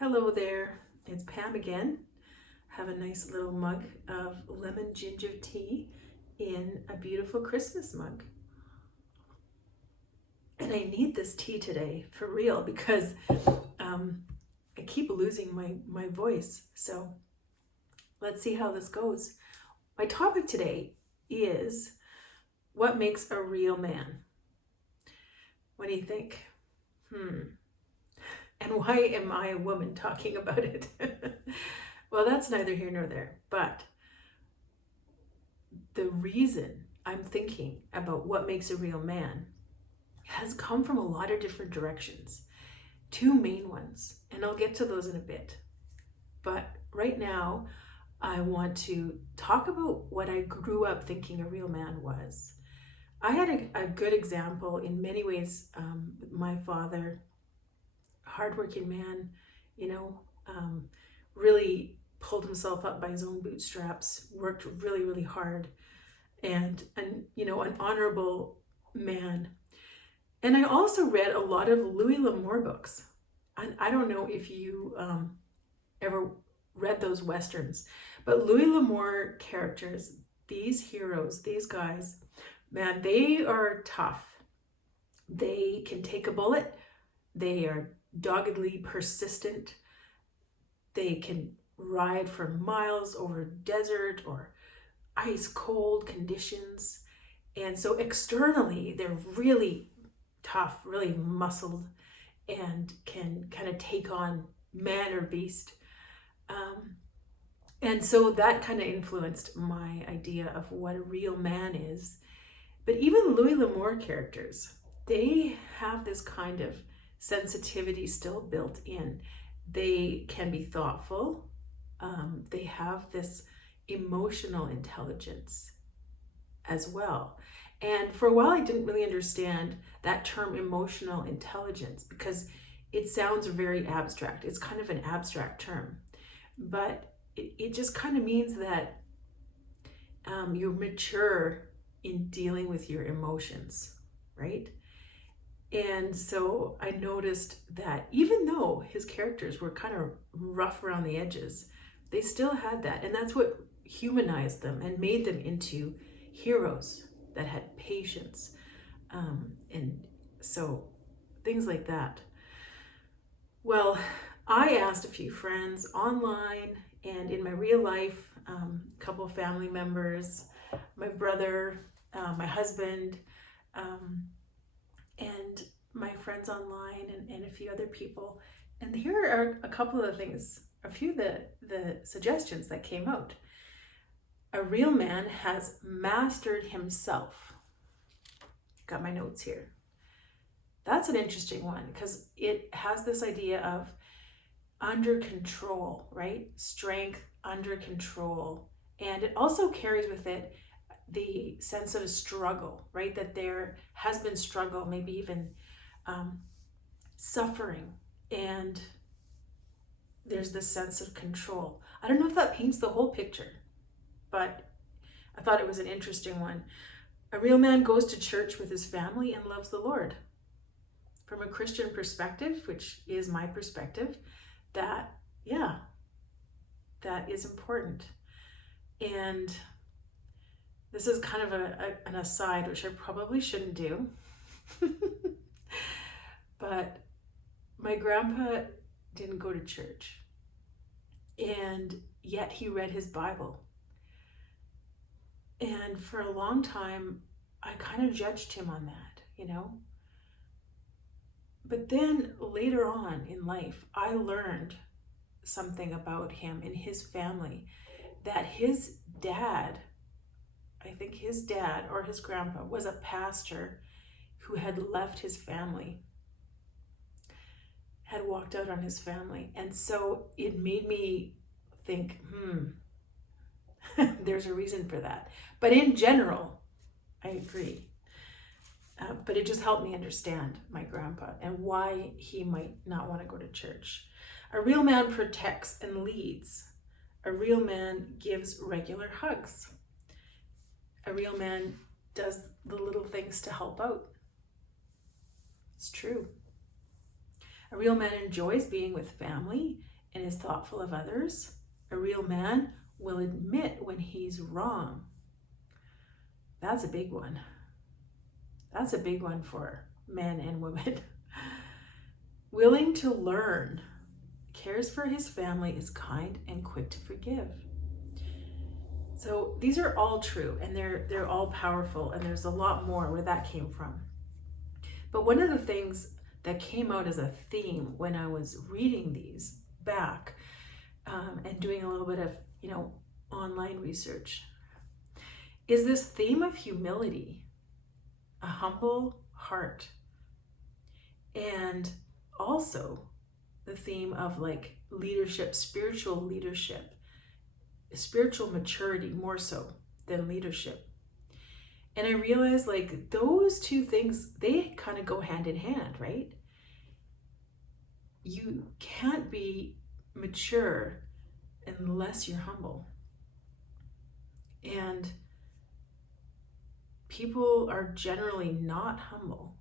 Hello there, it's Pam again. Have a nice little mug of lemon ginger tea in a beautiful Christmas mug. And I need this tea today for real because I keep losing my voice. So let's see how this goes. My topic today is what makes a real man? What do you think? And why am I a woman talking about it? Well, that's neither here nor there. But the reason I'm thinking about what makes a real man has come from a lot of different directions. Two main ones, and I'll get to those in a bit. But right now, I want to talk about what I grew up thinking a real man was. I had a good example in many ways. My father, hardworking man, really pulled himself up by his own bootstraps, worked really, really hard, and an honorable man. And I also read a lot of Louis L'Amour books. And I don't know if you ever read those Westerns, but Louis L'Amour characters, these heroes, these guys, man, they are tough. They can take a bullet. They are doggedly persistent. They can ride for miles over desert or ice cold conditions. And so externally, they're really tough, really muscled, and can kind of take on man or beast. And so that kind of influenced my idea of what a real man is. But even Louis L'Amour characters, they have this kind of sensitivity still built in. They can be thoughtful. They have this emotional intelligence as well. And for a while, I didn't really understand that term emotional intelligence because it sounds very abstract. It's kind of an abstract term, but it just kind of means that you're mature in dealing with your emotions, right? And so I noticed that even though his characters were kind of rough around the edges, they still had that. And that's what humanized them and made them into heroes that had patience. And so things like that. Well, I asked a few friends online and in my real life, a couple of family members, my brother, my husband, and my friends online and a few other people. And here are a couple of things, a few of the suggestions that came out. A real man has mastered himself. Got my notes here. That's an interesting one because it has this idea of under control, right? Strength, under control. And it also carries with it the sense of struggle, right? That there has been struggle, maybe even suffering, and there's this sense of control. I don't know if that paints the whole picture, but I thought it was an interesting one. A real man goes to church with his family and loves the Lord. From a Christian perspective, which is my perspective, that is important. And this is kind of an aside, which I probably shouldn't do. But my grandpa didn't go to church, and yet he read his Bible. And for a long time, I kind of judged him on that, But then later on in life, I learned something about him and his family, that his dad, I think his dad or his grandpa, was a pastor who had left his family, had walked out on his family. And so it made me think, there's a reason for that. But in general, I agree. But it just helped me understand my grandpa and why he might not want to go to church. A real man protects and leads. A real man gives regular hugs. A real man does the little things to help out. It's true. A real man enjoys being with family and is thoughtful of others. A real man will admit when he's wrong. That's a big one. That's a big one for men and women. Willing to learn, cares for his family, is kind and quick to forgive. So these are all true, and they're all powerful, and there's a lot more where that came from. But one of the things that came out as a theme when I was reading these back and doing a little bit of, online research is this theme of humility, a humble heart, and also the theme of like leadership, spiritual maturity more so than leadership. And I realized like those two things, they kind of go hand in hand, right? You can't be mature unless you're humble. And people are generally not humble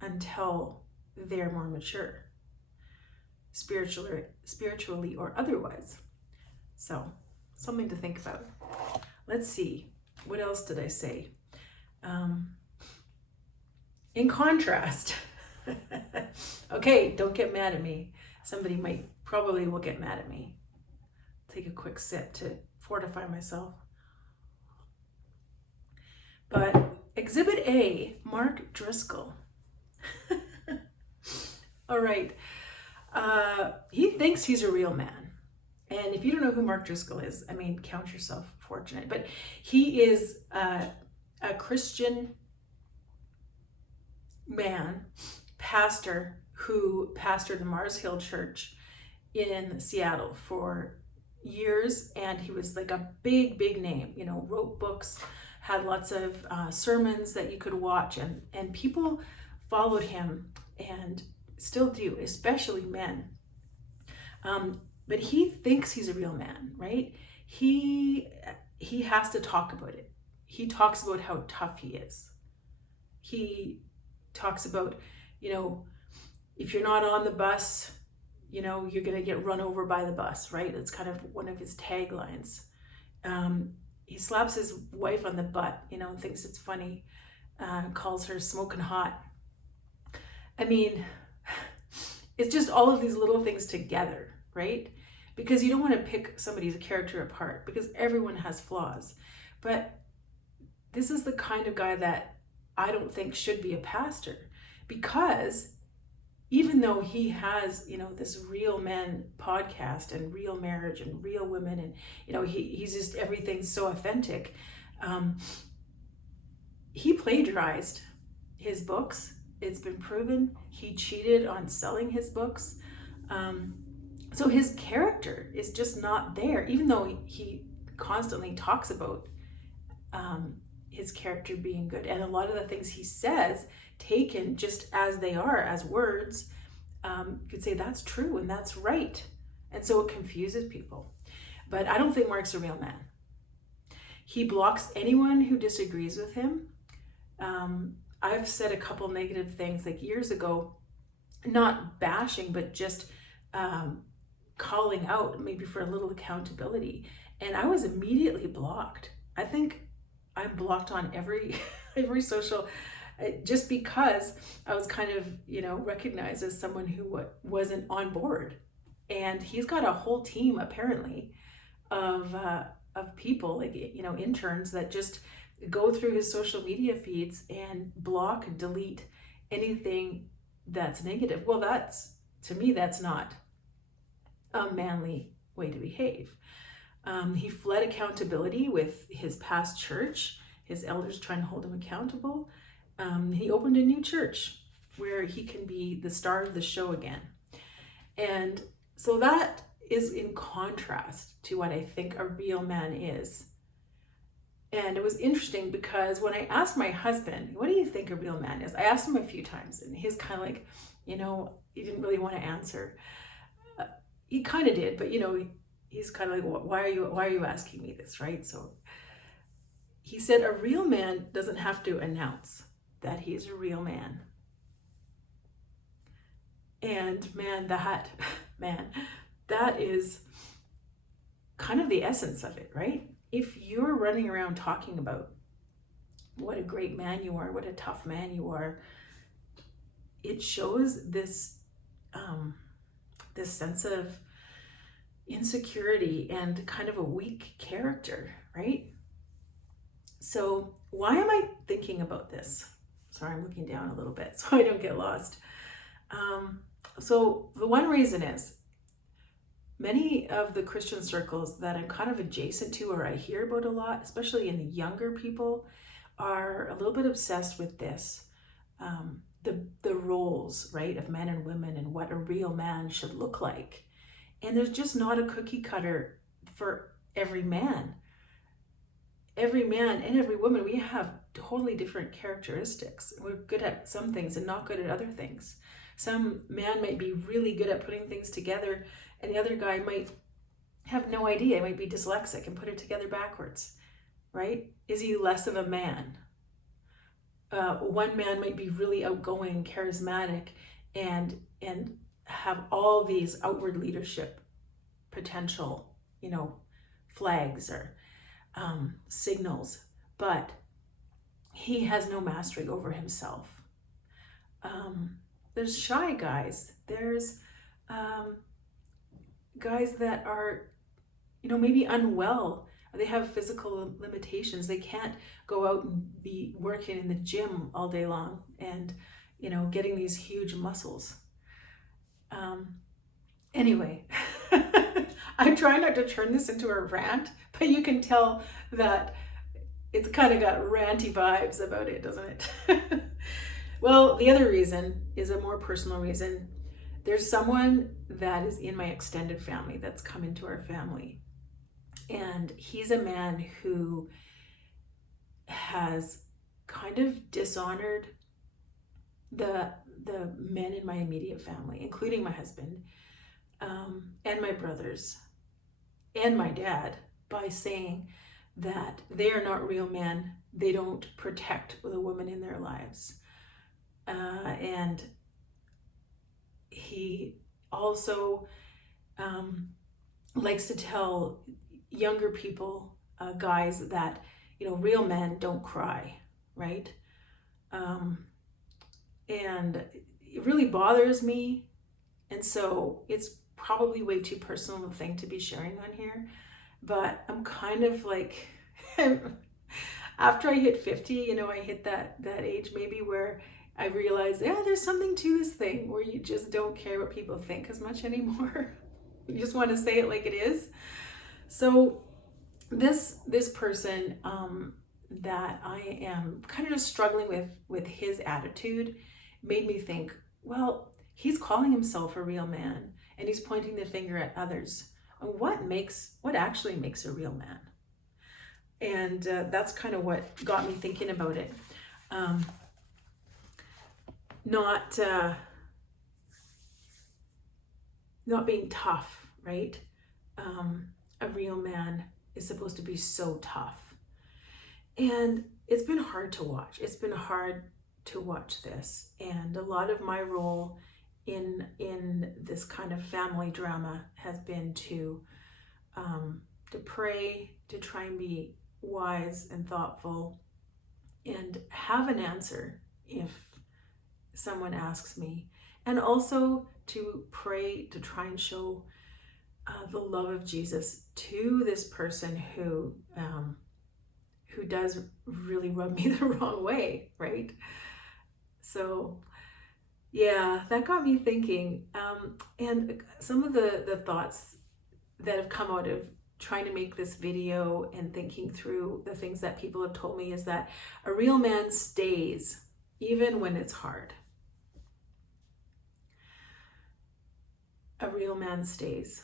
until they're more mature, spiritually or otherwise. So, something to think about. Let's see, what else did I say? In contrast, okay, don't get mad at me. Somebody probably will get mad at me. Take a quick sip to fortify myself. But Exhibit A, Mark Driscoll. All right. He thinks he's a real man. And if you don't know who Mark Driscoll is, count yourself fortunate. But he is a Christian man, pastor, who pastored the Mars Hill Church in Seattle for years. And he was like a big name, wrote books, had lots of sermons that you could watch, and people followed him and still do, especially men. But he thinks he's a real man, right? He has to talk about it. He talks about how tough he is. He talks about, if you're not on the bus, you're going to get run over by the bus, right? It's kind of one of his taglines. He slaps his wife on the butt, thinks it's funny, calls her smoking hot. It's just all of these little things together, right? Because you don't want to pick somebody's character apart, because everyone has flaws. But this is the kind of guy that I don't think should be a pastor, because even though he has, this Real Men podcast and Real Marriage and Real Women, and, he's just, everything's so authentic. He plagiarized his books. It's been proven. He cheated on selling his books. So his character is just not there, even though he constantly talks about his character being good. And a lot of the things he says, taken just as they are, as words, you could say that's true and that's right. And so it confuses people. But I don't think Mark's a real man. He blocks anyone who disagrees with him. I've said a couple negative things like years ago, not bashing, but just calling out, maybe for a little accountability. And I was immediately blocked. I think I'm blocked on every social, just because I was kind of, recognized as someone who wasn't on board. And he's got a whole team apparently of people, like, interns that just go through his social media feeds and block and delete anything that's negative. Well, to me, that's not a manly way to behave. He fled accountability with his past church, his elders trying to hold him accountable. He opened a new church where he can be the star of the show again. And so that is in contrast to what I think a real man is. And it was interesting because when I asked my husband, what do you think a real man is? I asked him a few times, and he's kind of like, he didn't really want to answer. He kind of did, but he's kind of like, why are you asking me this, right? So he said a real man doesn't have to announce that he's a real man. And man, man. That is kind of the essence of it, right? If you're running around talking about what a great man you are, what a tough man you are, it shows this this sense of insecurity and kind of a weak character, right? So why am I thinking about this? Sorry, I'm looking down a little bit so I don't get lost. So the one reason is many of the Christian circles that I'm kind of adjacent to or I hear about a lot, especially in the younger people, are a little bit obsessed with this. The roles, right, of men and women and what a real man should look like. And there's just not a cookie cutter for every man. Every man and every woman, we have totally different characteristics. We're good at some things and not good at other things. Some man might be really good at putting things together, and the other guy might have no idea. He might be dyslexic and put it together backwards, right? Is he less of a man? One man might be really outgoing, charismatic, and have all these outward leadership potential, flags or signals, but he has no mastery over himself. There's shy guys. There's guys that are, maybe unwell. They have physical limitations. They can't go out and be working in the gym all day long and, getting these huge muscles. Anyway, I'm trying not to turn this into a rant, but you can tell that it's kind of got ranty vibes about it, doesn't it? Well, the other reason is a more personal reason. There's someone that is in my extended family that's come into our family. And he's a man who has kind of dishonored the men in my immediate family, including my husband, and my brothers, and my dad, by saying that they are not real men. They don't protect the woman in their lives. And he also likes to tell younger people, guys, that real men don't cry, right? And it really bothers me, and so it's probably way too personal a thing to be sharing on here, but I'm kind of like after I hit 50, I hit that age maybe where I realized, there's something to this thing where you just don't care what people think as much anymore. You just want to say it like it is. So this person that I am kind of just struggling with his attitude made me think, well, he's calling himself a real man and he's pointing the finger at others. What actually makes a real man? And that's kind of what got me thinking about it. Not being tough, right? A real man is supposed to be so tough. And it's been hard to watch. It's been hard to watch this. And a lot of my role in this kind of family drama has been to pray, to try and be wise and thoughtful and have an answer if someone asks me, and also to pray to try and show the love of Jesus to this person who does really rub me the wrong way, right? So yeah, that got me thinking, and some of the thoughts that have come out of trying to make this video and thinking through the things that people have told me is that a real man stays even when it's hard. A real man stays.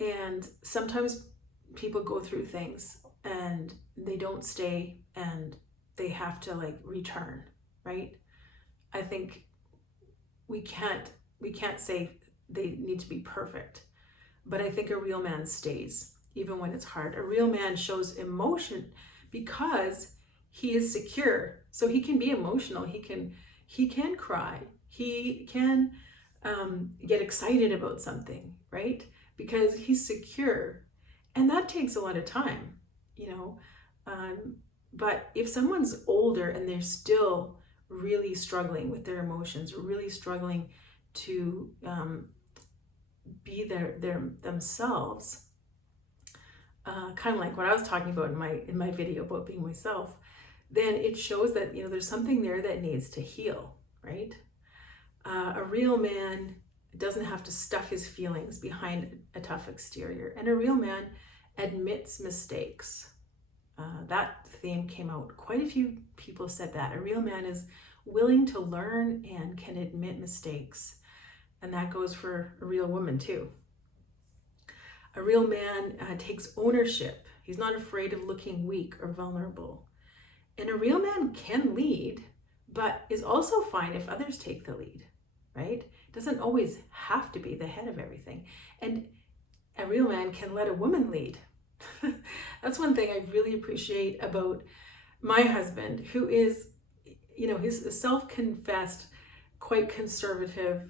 And sometimes people go through things and they don't stay and they have to return, right? I think we can't say they need to be perfect, but I think a real man stays even when it's hard. A real man shows emotion because he is secure, so he can be emotional. He can cry. He can get excited about something, right? Because he's secure. And that takes a lot of time, you know. But if someone's older and they're still really struggling with their emotions, really struggling to be themselves, kind of like what I was talking about in my video about being myself, then it shows that, you know, there's something there that needs to heal, right? A real man doesn't have to stuff his feelings behind a tough exterior, and a real man admits mistakes. That theme came out. Quite a few people said that. A real man is willing to learn and can admit mistakes. And that goes for a real woman too. A real man takes ownership. He's not afraid of looking weak or vulnerable. And a real man can lead, but is also fine if others take the lead, right? Doesn't always have to be the head of everything. And a real man can let a woman lead. That's one thing I really appreciate about my husband, who is, you know, he's a self-confessed, quite conservative,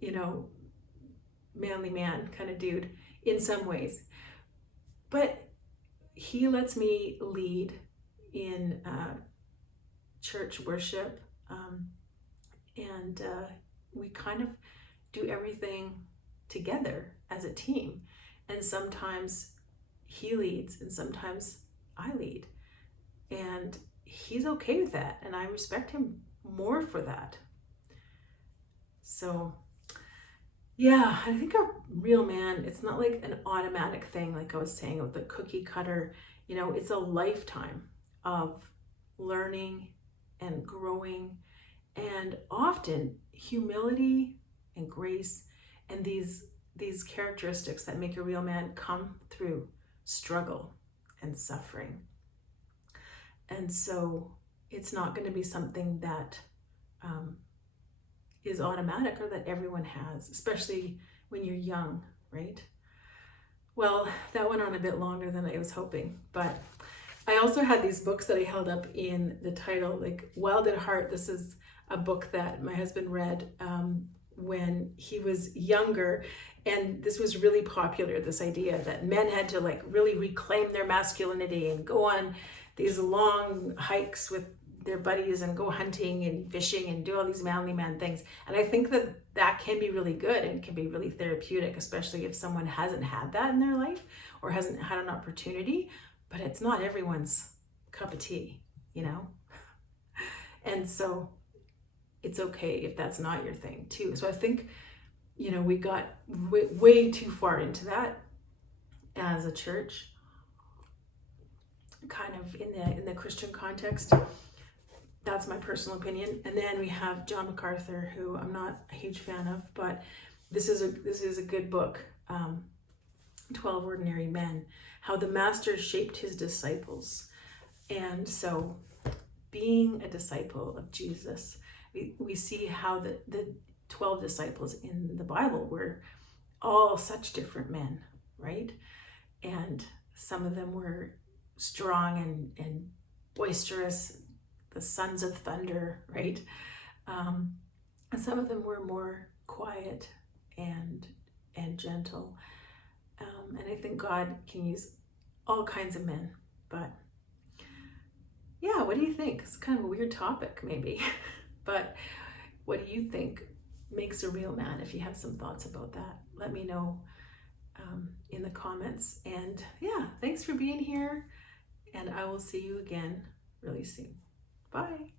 you know, manly man kind of dude in some ways. But he lets me lead in church worship, and we kind of do everything together as a team. And sometimes he leads and sometimes I lead. And he's okay with that. And I respect him more for that. So, yeah, I think a real man, it's not like an automatic thing, like I was saying with the cookie cutter. You know, it's a lifetime of learning and growing, and often humility and grace and these characteristics that make a real man come through struggle and suffering. And so it's not going to be something that is automatic or that everyone has, especially when you're young, right? Well, that went on a bit longer than I was hoping, but I also had these books that I held up in the title, like Wild at Heart. This is a book that my husband read when he was younger, and this was really popular, this idea that men had to like really reclaim their masculinity and go on these long hikes with their buddies and go hunting and fishing and do all these manly man things. And I think that that can be really good and can be really therapeutic, especially if someone hasn't had that in their life or hasn't had an opportunity. But it's not everyone's cup of tea, you know? And so it's okay if that's not your thing too. So I think, you know, we got way too far into that as a church, kind of in the Christian context. That's my personal opinion. And then we have John MacArthur, who I'm not a huge fan of, but this is a good book, 12 Ordinary Men, how the master shaped his disciples. And so being a disciple of Jesus, we see how the 12 disciples in the Bible were all such different men, right? And some of them were strong and boisterous, the sons of thunder, right? And some of them were more quiet and gentle. And I think God can use all kinds of men. But yeah, what do you think? It's kind of a weird topic, maybe. But what do you think makes a real man? If you have some thoughts about that, let me know in the comments. And yeah, thanks for being here. And I will see you again really soon. Bye.